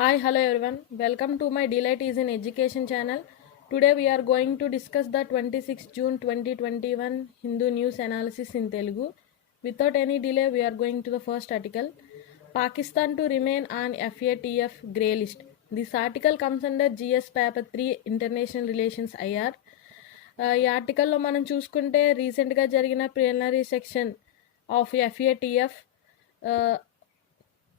Hi, hello everyone. Welcome to my Delight is in Education channel. Today we are going to discuss the 26 June 2021 Hindu news analysis in Telugu. Without any delay, we are going to the first article. Pakistan to remain on FATF grey list. This article comes under GS Paper 3 International Relations IR. ఈ ఆర్టికల్లో మనం చూసుకుంటే రీసెంట్గా జరిగిన preliminary section of FATF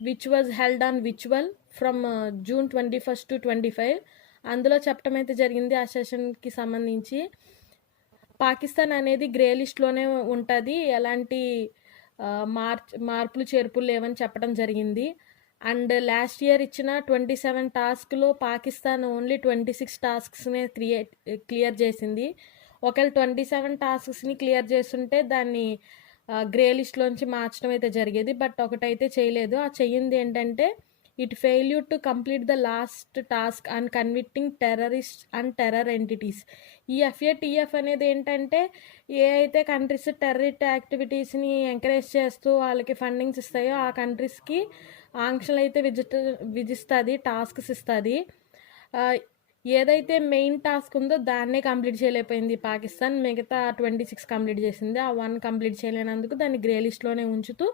which was held on విచువల్ from June 21 to 25. అందులో చెప్పడం అయితే జరిగింది ఆ సెషన్కి సంబంధించి. పాకిస్తాన్ అనేది గ్రే లిస్ట్లోనే ఉంటుంది, ఎలాంటి మార్పులు చేర్పులు లేవని చెప్పడం జరిగింది. అండ్ లాస్ట్ ఇయర్ ఇచ్చిన 27 టాస్క్లో పాకిస్తాన్ ఓన్లీ 26 టాస్క్స్నే క్లియర్ చేసింది. ఒకవేళ 27 టాస్క్స్ని క్లియర్ చేస్తుంటే దాన్ని గ్రే లిస్ట్లోంచి మార్చడం అయితే జరిగేది. బట్ ఒకటైతే చేయలేదు. ఆ చెయ్యింది ఏంటంటే it failure to complete the last task on convicting terrorist and terror entities. ఈ FATF అనేది ఏంటంటే ఏ అయితే కంట్రీస్ టెర్రరిస్ట్ యాక్టివిటీస్ని ఎంకరేజ్ చేస్తూ వాళ్ళకి ఫండింగ్స్ ఇస్తాయో ఆ కంట్రీస్కి ఆంక్షలు అయితే విధిస్తుంది, టాస్క్స్ ఇస్తుంది. ఏదైతే మెయిన్ టాస్క్ ఉందో దాన్నే కంప్లీట్ చేయలేకపోయింది పాకిస్తాన్. మిగతా 26 కంప్లీట్ చేసింది. ఆ 1 కంప్లీట్ చేయలేనందుకు దాన్ని గ్రే లిస్ట్లోనే ఉంచుతూ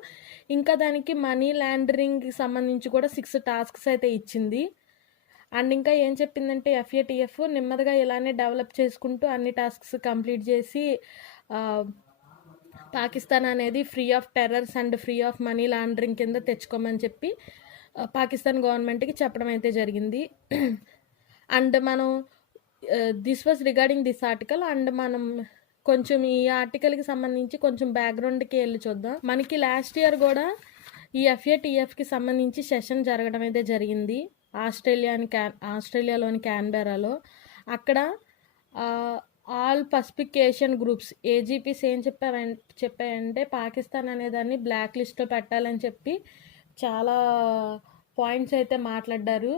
ఇంకా దానికి మనీ లాండరింగ్కి సంబంధించి కూడా 6 టాస్క్స్ అయితే ఇచ్చింది. అండ్ ఇంకా ఏం చెప్పిందంటే FATF నెమ్మదిగా ఇలానే డెవలప్ చేసుకుంటూ అన్ని టాస్క్స్ కంప్లీట్ చేసి పాకిస్తాన్ అనేది free of terrors and free of money laundering కింద తెచ్చుకోమని చెప్పి పాకిస్తాన్ గవర్నమెంట్కి చెప్పడం అయితే జరిగింది. అండ్ మనం this was regarding this article. And మనం కొంచెం ఈ ఆర్టికల్కి సంబంధించి కొంచెం బ్యాక్గ్రౌండ్కి వెళ్ళి చూద్దాం. మనకి లాస్ట్ ఇయర్ కూడా ఈ FATFకి సంబంధించి సెషన్ జరగడం అయితే జరిగింది ఆస్ట్రేలియాలోని క్యాన్బెరాలో. అక్కడ all Pacific Asian groups AGPs ఏం చెప్పాయంటే పాకిస్తాన్ అనే దాన్ని బ్లాక్ లిస్ట్లో పెట్టాలని చెప్పి చాలా పాయింట్స్ అయితే మాట్లాడారు.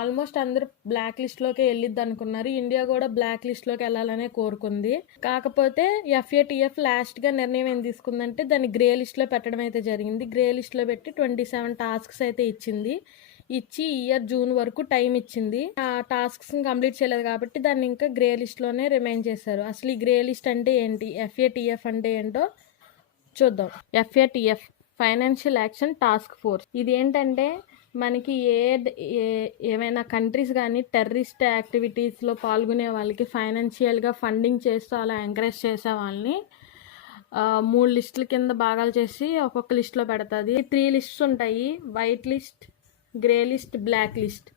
ఆల్మోస్ట్ అందరూ బ్లాక్ లిస్ట్లోకి వెళ్ళిద్ది అనుకున్నారు. ఇండియా కూడా బ్లాక్ లిస్ట్లోకి వెళ్ళాలనే కోరుకుంది. కాకపోతే FATF లాస్ట్గా నిర్ణయం ఏం తీసుకుందంటే దాన్ని గ్రే లిస్ట్లో పెట్టడం అయితే జరిగింది. గ్రే లిస్ట్లో పెట్టి 27 టాస్క్స్ అయితే ఇచ్చింది. ఇచ్చి ఇయర్ జూన్ వరకు టైం ఇచ్చింది. ఆ టాస్క్స్ని కంప్లీట్ చేయలేదు కాబట్టి దాన్ని ఇంకా గ్రే లిస్ట్లోనే రిమైన్ చేశారు. అసలు ఈ గ్రే లిస్ట్ అంటే ఏంటి, FATF అంటే ఏంటో చూద్దాం. FATF financial action task force. ఇది ఏంటంటే మనకి ఏమైనా కంట్రీస్ కానీ టెర్రరిస్ట్ యాక్టివిటీస్లో పాల్గొనే వాళ్ళకి ఫైనాన్షియల్గా ఫండింగ్ చేస్తూ అలా ఎంకరేజ్ చేసే వాళ్ళని 3 లిస్టుల కింద భాగాలు చేసి ఒక్కొక్క లిస్ట్లో పెడుతుంది. 3 లిస్ట్స్ ఉంటాయి: white list, grey list, black list.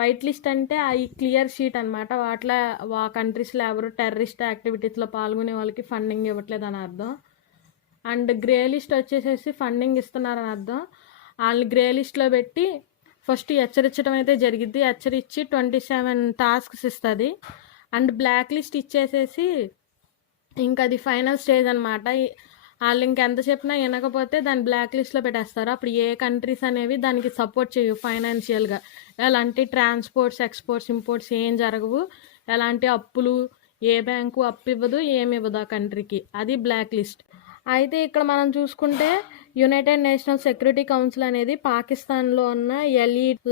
White list అంటే ఈ క్లియర్ షీట్ అనమాట. వాటిలో ఆ కంట్రీస్లో ఎవరు టెర్రరిస్ట్ యాక్టివిటీస్లో పాల్గొనే వాళ్ళకి ఫండింగ్ ఇవ్వట్లేదు అని అర్థం. అండ్ గ్రే లిస్ట్ వచ్చేసేసి ఫండింగ్ ఇస్తున్నారని అర్థం. వాళ్ళని గ్రే లిస్ట్లో పెట్టి ఫస్ట్ హెచ్చరించడం అయితే జరిగింది. హెచ్చరించి 27 టాస్క్స్ ఇస్తుంది. అండ్ బ్లాక్ లిస్ట్ ఇచ్చేసేసి ఇంకా అది ఫైనల్ స్టేజ్ అనమాట. వాళ్ళు ఇంకెంత చెప్పినా వినకపోతే దాన్ని బ్లాక్ లిస్ట్లో పెట్టేస్తారు. అప్పుడు ఏ కంట్రీస్ అనేవి దానికి సపోర్ట్ చేయవు ఫైనాన్షియల్గా. ఎలాంటి ట్రాన్స్పోర్ట్స్, ఎక్స్పోర్ట్స్, ఇంపోర్ట్స్ ఏం జరగవు. ఎలాంటి అప్పులు, ఏ బ్యాంకు అప్పు ఇవ్వదు, ఏమి ఇవ్వదు ఆ కంట్రీకి. అది బ్లాక్ లిస్ట్. అయితే ఇక్కడ మనం చూసుకుంటే యునైటెడ్ నేషనల్ సెక్యూరిటీ కౌన్సిల్ అనేది పాకిస్తాన్లో ఉన్న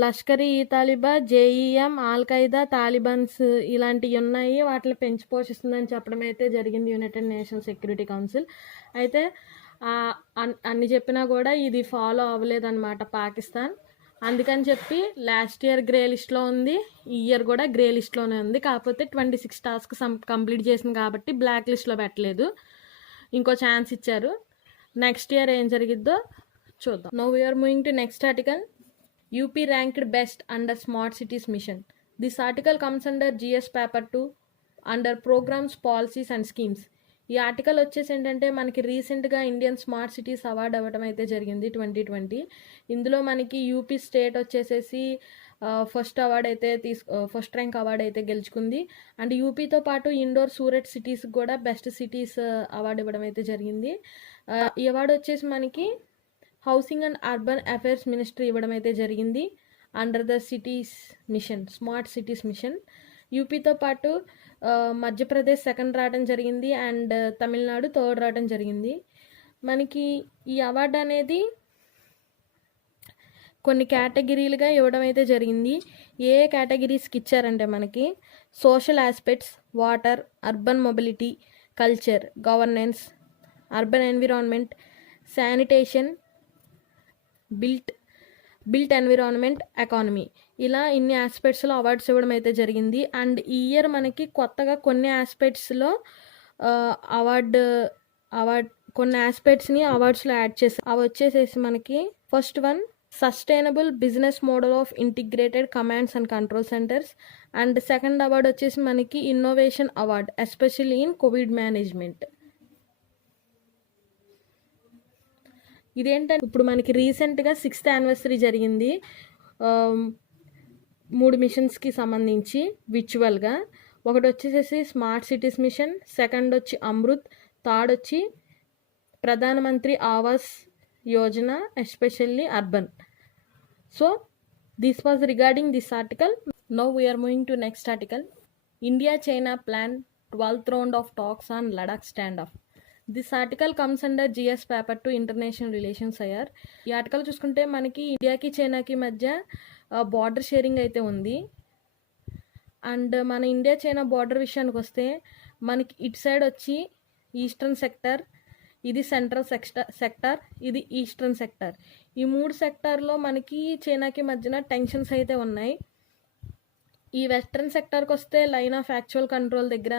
లష్కర్-ఈ తాలిబా, JEM, ఆల్-ఖైదా, తాలిబాన్స్ ఇలాంటివి ఉన్నాయి. వాటిని పెంచి పోషిస్తుందని చెప్పడం అయితే జరిగింది యునైటెడ్ నేషనల్ సెక్యూరిటీ కౌన్సిల్. అయితే అన్ని చెప్పినా కూడా ఇది ఫాలో అవ్వలేదన్నమాట పాకిస్తాన్. అందుకని చెప్పి లాస్ట్ ఇయర్ గ్రే లిస్ట్లో ఉంది, ఈ ఇయర్ కూడా గ్రే లిస్ట్లోనే ఉంది. కాకపోతే 26 టాస్క్ కంప్లీట్ చేసింది కాబట్టి బ్లాక్ లిస్ట్లో పెట్టలేదు, ఇంకో ఛాన్స్ ఇచ్చారు. నెక్స్ట్ ఇయర్ ఏం జరిగిద్దో చూద్దాం. Now we are moving to next article. UP ranked best under smart cities mission. This article comes under GS paper 2 under programmes, policies and schemes. ఈ ఆర్టికల్ వచ్చేసి ఏంటంటే మనకి రీసెంట్గా ఇండియన్ స్మార్ట్ సిటీస్ అవార్డు అవ్వడం అయితే జరిగింది 2020. ఇందులో మనకి UP స్టేట్ వచ్చేసేసి ఫస్ట్ ర్యాంక్ అవార్డు అయితే గెలుచుకుంది. అండ్ యూపీతో పాటు ఇండోర్, సూరత్ సిటీస్ కూడా బెస్ట్ సిటీస్ అవార్డు ఇవ్వడం అయితే జరిగింది. ఈ అవార్డు వచ్చేసి మనకి housing and urban affairs ministry ఇవ్వడం అయితే జరిగింది under the cities mission, smart cities mission. యూపీతో పాటు మధ్యప్రదేశ్ సెకండ్ రావడం జరిగింది అండ్ తమిళనాడు థర్డ్ రావడం జరిగింది. మనకి ఈ అవార్డు అనేది కొన్ని కేటగిరీలుగా ఇవ్వడం అయితే జరిగింది. ఏ కేటగిరీస్కి ఇచ్చారంటే మనకి social aspects, water, urban mobility, culture, governance, urban environment, sanitation, built environment, economy, ఇలా ఇన్ని ఆస్పెక్ట్స్లో అవార్డ్స్ ఇవ్వడం అయితే జరిగింది. అండ్ ఈ ఇయర్ మనకి కొత్తగా కొన్ని ఆస్పెక్ట్స్లో అవార్డ్ కొన్ని ఆస్పెక్ట్స్ని అవార్డ్స్లో యాడ్ చేసి అవి వచ్చేసేసి మనకి first one sustainable business model of integrated commands and control centres. And second award వచ్చేసి మనకి innovation award especially in Covid management. ఇదేంటంటే ఇప్పుడు మనకి రీసెంట్గా 6th యానివర్సరీ జరిగింది 3 మిషన్స్కి సంబంధించి విచువల్గా. ఒకటి వచ్చేసేసి స్మార్ట్ సిటీస్ మిషన్, సెకండ్ వచ్చి అమృత్, థర్డ్ వచ్చి Pradhan Mantri Awas Yojana especially urban. So this was regarding this article. Now we are moving to next article. India China plan 12th round of talks on Ladakh stand off. This article comes under GS paper two international relations IR. ఈ ఆర్టికల్ చూసుకుంటే మనకి ఇండియాకి చైనాకి మధ్య border sharing అయితే ఉంది. And మన ఇండియా చైనా బార్డర్ విషయానికి వస్తే మనకి ఇటు సైడ్ వచ్చి ఈస్టర్న్ సెక్టర్, ఇది సెంట్రల్ సెక్టర్, ఇది ఈస్టర్న్ సెక్టర్. ఈ 3 సెక్టార్లో మనకి చైనాకి మధ్యన టెన్షన్స్ అయితే ఉన్నాయి. ఈ వెస్ట్రన్ సెక్టార్కి వస్తే లైన్ ఆఫ్ యాక్చువల్ కంట్రోల్ దగ్గర,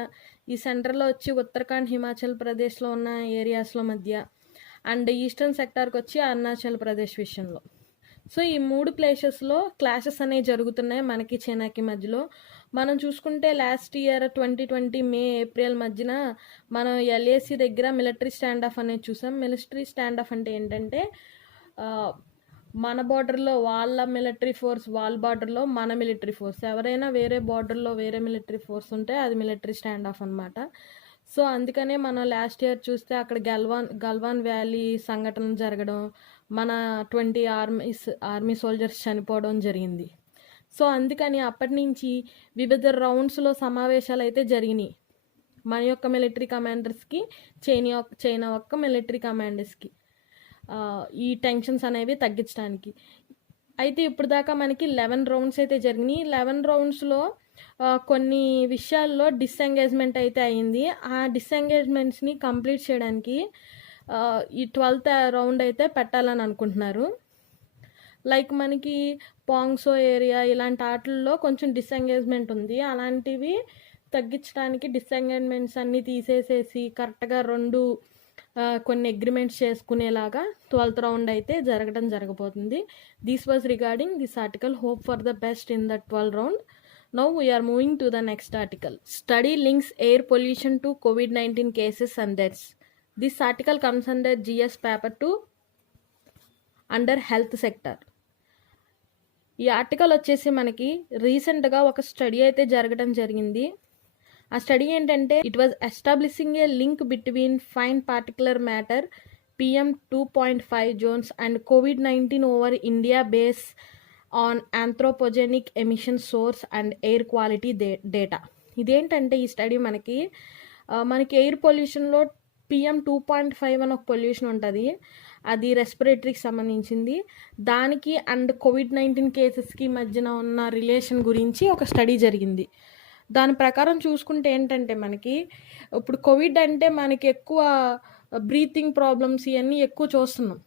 ఈ సెంటర్లో వచ్చి ఉత్తరాఖండ్, హిమాచల్ ప్రదేశ్లో ఉన్న ఏరియాస్లో మధ్య, అండ్ ఈస్టర్న్ సెక్టార్కి వచ్చి అరుణాచల్ ప్రదేశ్ విషయంలో. సో ఈ 3 ప్లేసెస్లో క్లాషెస్ అనేవి జరుగుతున్నాయి మనకి చైనాకి మధ్యలో. మనం చూసుకుంటే లాస్ట్ ఇయర్ 2020 మే ఏప్రిల్ మధ్యన మనం LAC దగ్గర మిలిటరీ స్టాండ్ ఆఫ్ అనేది చూసాం. మిలిటరీ స్టాండ్ ఆఫ్ అంటే ఏంటంటే మన బార్డర్లో వాళ్ళ మిలిటరీ ఫోర్స్, వాళ్ళ బార్డర్లో మన మిలిటరీ ఫోర్స్, ఎవరైనా వేరే బార్డర్లో వేరే మిలిటరీ ఫోర్స్ ఉంటే అది మిలిటరీ స్టాండ్ ఆఫ్ అనమాట. సో అందుకనే మనం లాస్ట్ ఇయర్ చూస్తే అక్కడ గల్వాన్ వ్యాలీ సంఘటన జరగడం, మన 20 ఆర్మీ సోల్జర్స్ చనిపోవడం జరిగింది. సో అందుకని అప్పటి నుంచి వివిధ రౌండ్స్లో సమావేశాలు అయితే జరిగినాయి మన యొక్క మిలిటరీ కమాండర్స్కి, చైనా యొక్క మిలిటరీ కమాండర్స్కి ఈ టెన్షన్స్ అనేవి తగ్గించడానికి. అయితే ఇప్పుడు దాకా మనకి 11 రౌండ్స్ అయితే జరిగినాయి. 11 రౌండ్స్లో కొన్ని విషయాల్లో డిస్ఎంగేజ్మెంట్ అయితే అయింది. ఆ డిస్ఎంగేజ్మెంట్స్ని కంప్లీట్ చేయడానికి ఈ 12th రౌండ్ అయితే పెట్టాలని అనుకుంటున్నారు. లైక్ మనకి పాంగ్సో ఏరియా ఇలాంటి వాటిల్లో కొంచెం డిస్ఎంగేజ్మెంట్ ఉంది. అలాంటివి తగ్గించడానికి డిస్ఎంగేజ్మెంట్స్ అన్నీ తీసేసేసి కరెక్ట్గా కొన్ని అగ్రిమెంట్స్ చేసుకునేలాగా 12th రౌండ్ అయితే జరగబోతుంది. This was regarding this article. Hope for the best in the 12th round. Now we are moving to the next article. Study links air pollution to COVID-19 cases and deaths. This article comes under GS paper 2 under health sector. ఈ article వచ్చేసి మనకి రీసెంట్గా ఒక study అయితే జరగడం జరిగింది. ఆ study ఏంటంటే it was establishing a link between fine particular matter PM 2.5 zones and COVID-19 over India base on anthropogenic emission source and air quality data. ఇదేంటంటే ఈ స్టడీ మనకి ఎయిర్ పొల్యూషన్లో PM 2.5 అని ఒక పొల్యూషన్ ఉంటుంది, అది రెస్పిరేటరీకి సంబంధించింది. దానికి అండ్ COVID-19 కేసెస్కి మధ్యన ఉన్న రిలేషన్ గురించి ఒక స్టడీ జరిగింది. దాని ప్రకారం చూసుకుంటే ఏంటంటే మనకి ఇప్పుడు కోవిడ్ అంటే మనకి ఎక్కువ బ్రీతింగ్ ప్రాబ్లమ్స్ ఇవన్నీ ఎక్కువ చూస్తున్నాం.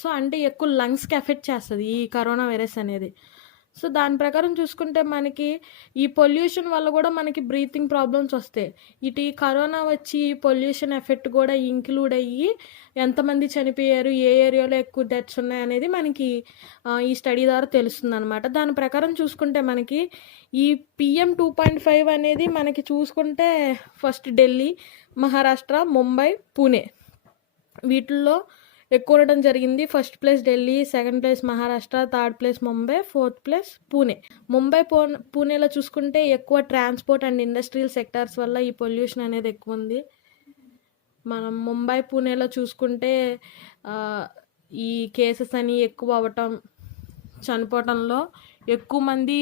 సో అంటే ఎక్కువ లంగ్స్కి ఎఫెక్ట్ చేస్తుంది ఈ కరోనా వైరస్ అనేది. సో దాని ప్రకారం చూసుకుంటే మనకి ఈ పొల్యూషన్ వల్ల కూడా మనకి బ్రీతింగ్ ప్రాబ్లమ్స్ వస్తాయి. ఇటు ఈ కరోనా వచ్చి పొల్యూషన్ ఎఫెక్ట్ కూడా ఇంక్లూడ్ అయ్యి ఎంతమంది చనిపోయారు, ఏ ఏరియాలో ఎక్కువ డెత్స్ ఉన్నాయి అనేది మనకి ఈ స్టడీ ద్వారా తెలుస్తుంది అనమాట. దాని ప్రకారం చూసుకుంటే మనకి ఈ PM 2.5 అనేది మనకి చూసుకుంటే ఫస్ట్ ఢిల్లీ, మహారాష్ట్ర, ముంబై, పూణే వీటిల్లో ఎక్కువ ఉండడం జరిగింది. First place Delhi, second place Maharashtra, third place Mumbai, fourth place Pune. పూణేలో చూసుకుంటే ఎక్కువ ట్రాన్స్పోర్ట్ అండ్ ఇండస్ట్రియల్ సెక్టార్స్ వల్ల ఈ పొల్యూషన్ అనేది ఎక్కువ ఉంది. మనం ముంబై, పూణేలో చూసుకుంటే ఈ కేసెస్ అని ఎక్కువ అవ్వటం, చనిపోవటంలో ఎక్కువ మంది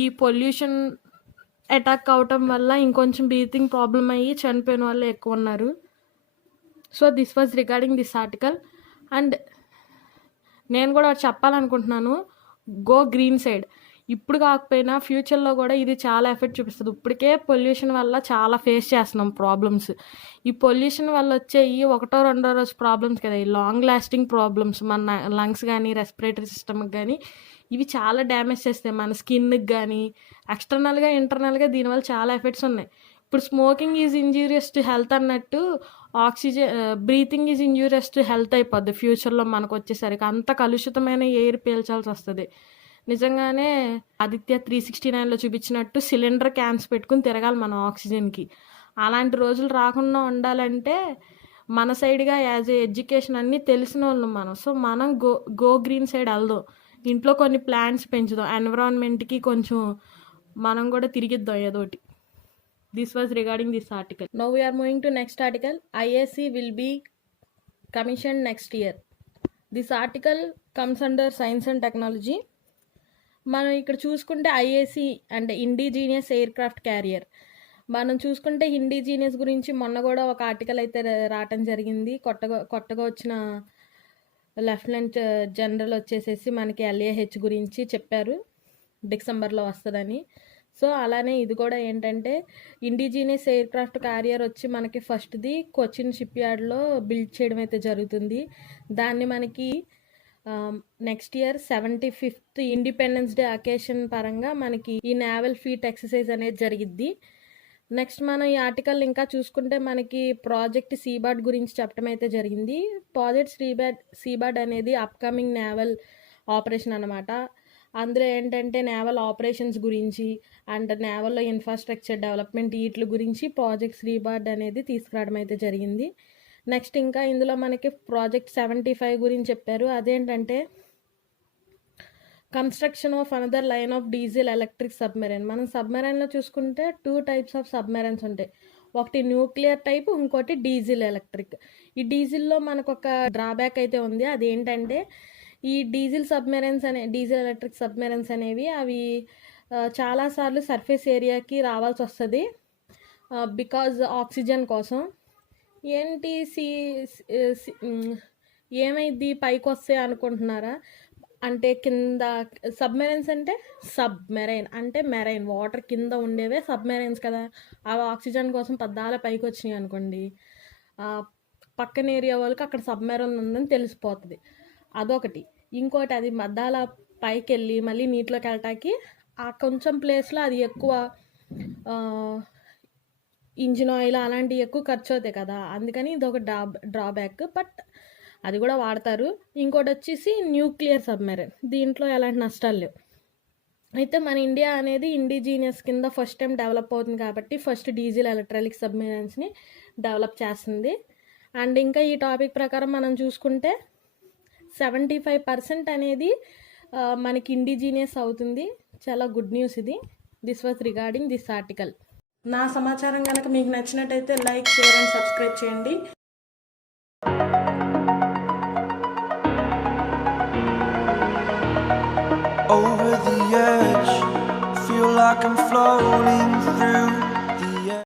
ఈ పొల్యూషన్ అటాక్ అవటం వల్ల ఇంకొంచెం బ్రీతింగ్ ప్రాబ్లం అయ్యి చనిపోయిన వాళ్ళు ఎక్కువ ఉన్నారు. So this was regarding this article. And నేను కూడా ఒకటి చెప్పాలనుకుంటున్నాను. Go green side. ఇప్పుడు కాకపోయినా ఫ్యూచర్‌లో కూడా ఇది చాలా ఎఫెక్ట్ చూపిస్తది. ఇప్పటికే పొల్యూషన్ వల్ల చాలా ఫేస్ చేస్తున్నాం ప్రాబ్లమ్స్. ఈ పొల్యూషన్ వల్ల వచ్చేయి ఒకటో, రెండో రోజు ప్రాబ్లమ్స్ కదా! ఈ లాంగ్ లాస్టింగ్ ప్రాబ్లమ్స్ మన లంగ్స్ గానీ, రెస్పిరేటరీ సిస్టమ్‌కి గానీ ఇవి చాలా డ్యామేజ్ చేస్తాయి. మన స్కిన్‌కి గానీ, ఎక్స్‌టర్నల్‌గా, ఇంటర్నల్‌గా దీనివల్ల చాలా ఎఫెక్ట్స్ ఉన్నాయి. ఇప్పుడు smoking is injurious to health అన్నట్టు breathing is injurious to health అయిపోద్ది ఫ్యూచర్‌లో మనకొచ్చేసరికి. అంత కలుషితమైన ఎయిర్ పీల్చాల్సొస్తది. నిజంగానే ఆదిత్య 369లో చూపించినట్టు సిలిండర్ క్యాన్స్ పెట్టుకొని తిరగాలి మనం ఆక్సిజన్‌కి. అలాంటి రోజులు రాకుండా ఉండాలంటే మన సైడ్‌గా యాజ్ ఎ ఎడ్యుకేషన్ అన్నీ తెలిసినోళ్ళం మనం. సో, మనం గో గ్రీన్ సైడ్ ఎళ్దాం. ఇంట్లో కొన్ని ప్లాంట్స్ పెంచుదాం. ఎన్విరాన్మెంట్‌కి కొంచెం మనం కూడా తిరిగిద్దాం ఏదోటి. This was regarding this article. Now we are moving to next article. IAC will be commissioned next year. This article comes under science and technology. మనం ఇక్కడ చూసుకుంటే ఐఏసీ అంటే ఇండిజీనియస్ ఎయిర్ క్రాఫ్ట్ క్యారియర్. మనం చూసుకుంటే ఇండిజీనియస్ గురించి మొన్న కూడా ఒక ఆర్టికల్ అయితే రావటం జరిగింది. కొత్తగా వచ్చిన లెఫ్టినెంట్ జనరల్ వచ్చేసేసి మనకి LAH గురించి చెప్పారు, డిసెంబర్లో వస్తుందని. సో అలానే ఇది కూడా ఏంటంటే ఇండిజీనియస్ ఎయిర్ క్రాఫ్ట్ క్యారియర్ వచ్చి మనకి ఫస్ట్ది కొచ్చిన్ షిప్ యార్డ్లో బిల్డ్ చేయడం అయితే జరుగుతుంది. దాన్ని మనకి next year 75th independence day occasion పరంగా మనకి ఈ నేవల్ ఫీట్ ఎక్సర్సైజ్ అనేది జరిగిద్ది. నెక్స్ట్ మనం ఈ ఆర్టికల్ ఇంకా చూసుకుంటే మనకి ప్రాజెక్ట్ సీబార్డ్ గురించి చెప్పడం అయితే జరిగింది. ప్రాజెక్ట్ సీబార్డ్ అనేది అప్కమింగ్ నేవల్ ఆపరేషన్ అనమాట. అందులో ఏంటంటే నేవల్ ఆపరేషన్స్ గురించి అండ్ నేవల్లో ఇన్ఫ్రాస్ట్రక్చర్ డెవలప్మెంట్ వీటి గురించి ప్రాజెక్ట్ సీబార్డ్ అనేది తీసుకురావడం అయితే జరిగింది. నెక్స్ట్ ఇంకా ఇందులో మనకి ప్రాజెక్ట్ 75 గురించి చెప్పారు. అదేంటంటే construction of another line of diesel electric submarine. మనం సబ్మెరైన్లో చూసుకుంటే 2 types ఆఫ్ సబ్మెరైన్స్ ఉంటాయి. ఒకటి న్యూక్లియర్ టైప్, ఇంకోటి డీజిల్ ఎలక్ట్రిక్. ఈ డీజిల్లో మనకు ఒక డ్రాబ్యాక్ అయితే ఉంది. అదేంటంటే ఈ డీజిల్ ఎలక్ట్రిక్ సబ్మెరైన్స్ అనేవి అవి చాలాసార్లు సర్ఫేస్ ఏరియాకి రావాల్సి వస్తుంది బికాజ్ ఆక్సిజన్ కోసం. ఏంటి ఏమైంది పైకి వస్తే అనుకుంటున్నారా? అంటే కింద సబ్మెరైన్స్ అంటే మెరైన్ వాటర్ కింద ఉండేవే సబ్మెరైన్స్ కదా. అవి ఆక్సిజన్ కోసం పద్దాల పైకి వచ్చినాయి అనుకోండి, పక్కన ఏరియా వాళ్ళకి అక్కడ సబ్మెరైన్ ఉందని తెలిసిపోతుంది. అదొకటి. ఇంకోటి అది మద్దాల పైకి వెళ్ళి మళ్ళీ నీటిలోకి వెళ్ళటానికి ఆ కొంచెం ప్లేస్లో అది ఎక్కువ ఇంజిన్ ఆయిల్ అలాంటివి ఎక్కువ ఖర్చు అవుతాయి కదా, అందుకని ఇది ఒక డ్రాబ్యాక్. బట్ అది కూడా వాడతారు. ఇంకోటి వచ్చేసి న్యూక్లియర్ సబ్మెరైన్. దీంట్లో ఎలాంటి నష్టాలు లేవు. అయితే మన ఇండియా అనేది ఇండిజీనియస్ కింద ఫస్ట్ టైం డెవలప్ అవుతుంది కాబట్టి ఫస్ట్ డీజిల్ ఎలక్ట్రిక్ సబ్మెరైన్స్ని డెవలప్ చేస్తుంది. అండ్ ఇంకా ఈ టాపిక్ ప్రకారం మనం చూసుకుంటే 75% అనేది మనకి ఇండిజీనియస్ అవుతుంది. చాలా గుడ్ న్యూస్ ఇది. This was regarding this article. నా సమాచారం కనుక మీకు నచ్చినట్టయితే లైక్, షేర్ అండ్ సబ్స్క్రైబ్ చేయండి. Over the edge, feel like I'm floating through